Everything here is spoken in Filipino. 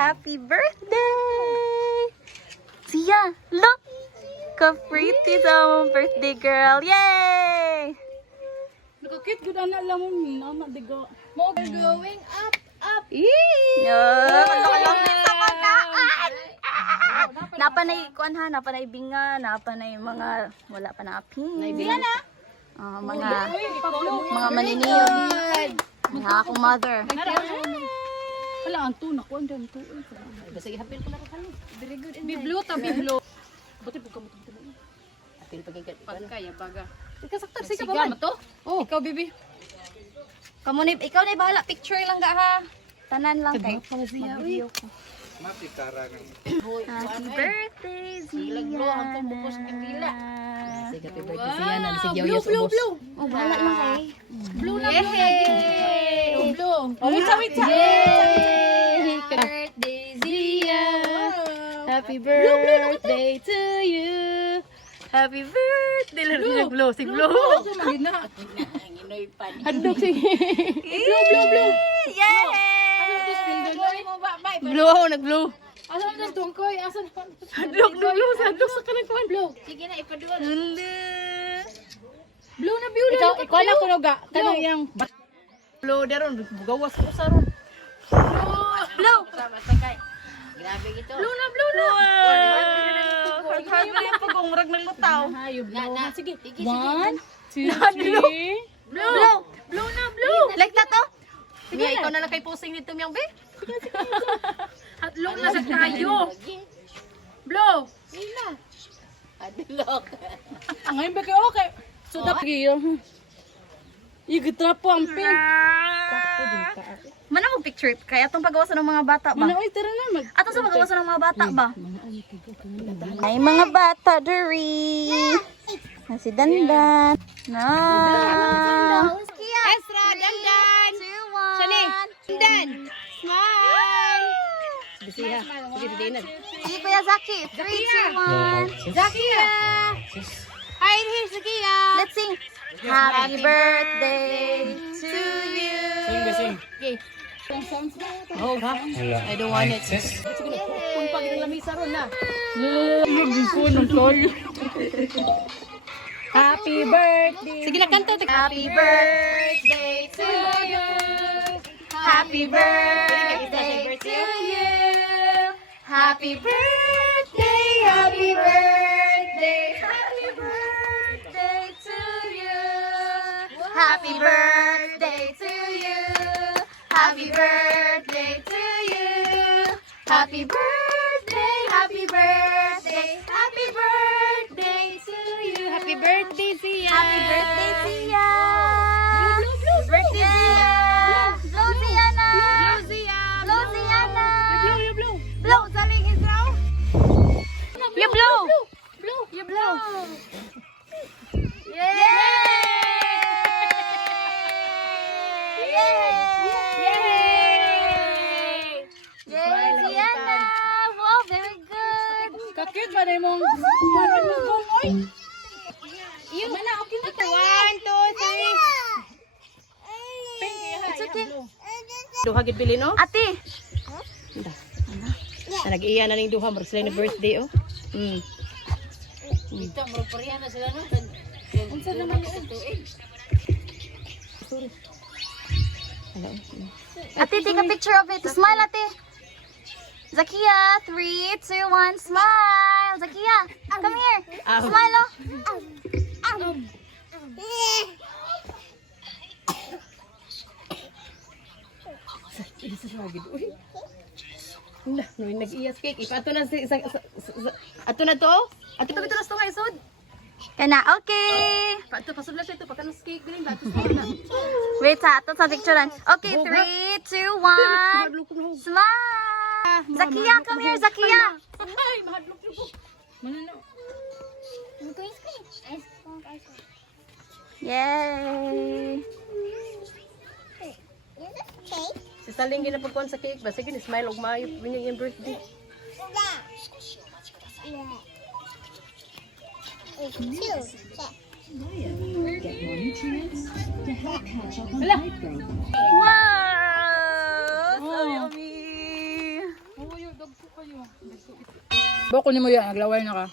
Happy birthday! Siya, look! Ka-pretty sa birthday girl. Yay! Nakakit good ana lang mo mama diga. Mo going up up. Napanay kuan ha, napanay binga, napanay mga wala pa na aping. Sila na. Mga maniniyon. Mga akong mother. Wala ang tuna ko andun to. Basta ihapil ko na ka ni. Very good. Biblo ta biblo. Buti pag kamot ko. Apil pag Kaya baga. Ika sakta sige Siga pa man. mo to? Oh, Ikaw bibi. Kamu ni ikaw na bahala picture lang ga ha. Tanan lang kay. Mag-video ko. Happy birthday, Zia. Ilag blo ang bukos ng pila. Sige happy birthday siya na sige Blue yo blue blue. Oh, bahala lang kay. Blue na blue. Oh, blue. Oh, wait. Yay! Birthday Zia. Happy birthday to you. Happy birthday lang blue si blue. Magina. Nginoy pan. Hadlok sige. Blue blue blue. Yay! Blue nag-blue. Asan na tungkoy? Asan na? Hadlok sa kanang kwan. Blue. Sige na ipadula. Blue na blue na. Ikaw na kuno ga. Kanang yang blue daron gawas ko sa ron. Blue. Grabe gito. Blue na blue na. Hard na yung pagungurag ng lutaw. Hayop blue. Sige. 1, 2, 3. Blue. Blue na blue. Like that oh? Mia ikaw na lang kay posing nito miyang be. Hadlok na sa tayo. Blue. Hadlok. Ang ngayon ba kayo okay? So dapat kayo. Igitra po ang pin. Mana mo picture kaya atong pagawasan ng mga bata ba? Mana oy tara na mag. Atong sa pagawasan ng mga bata ba? Ay mga bata diri. Si Dandan. Na. Esra dandan. 2, 1. Sani. Dandan. Smile. Bisiha. Sige dinan. Si Kuya Zaki. 3, 2, 1. Zakia. Hi here Zakia. Let's sing. Happy birthday to you. Sing. Okay. Oh, ha? I don't want it. Kung pag ng lamisa ron na. Happy birthday. Sige na kanta. Happy birthday to you. Happy birthday to you. Happy birthday, happy birthday, happy birthday to you. Happy birthday to you. Happy birthday to you. Happy birthday, happy birthday, happy birthday to you. Happy birthday siya. Happy birthday, Sia! Birthday, Sia! Blow, Siana! Blue siya. Blow, Siana! Blue blue. Blow, saling Israel! You blow! Blue. You blow! Yay! Yay! Yay, Siana! Wow, very good! Kakit ba na mong bakit mo gong oy? You. Mana okay na to. 1, 2, 3. It's okay. Duha gid bili no? Ate! Nag-iya na ning duha mar sila ni birthday oh. Dito mo pariya na sila no. Unsa naman yun? Ate, take a picture of it. Smile, ate. Zakia, 3, 2, 1, smile. Zakia, come here. Smile, oh. Nah, nag-iya sa cake. Ato na ato na to. Ato pa bitalas to nga isod. Kana, okay. Pato pasud na ito pagka nas cake din ba. Wait, ito sa picturean. Okay, 3, 2, 1, smile. Zakia, come here, Zakia. Ay, mahadlok ko. Manano. Yay. Si Saling ginapagkuhan sa cake ba? Sige, smile og maayo yung birthday. Wow! So yummy. Boko ni mo yan, naglaway na ka.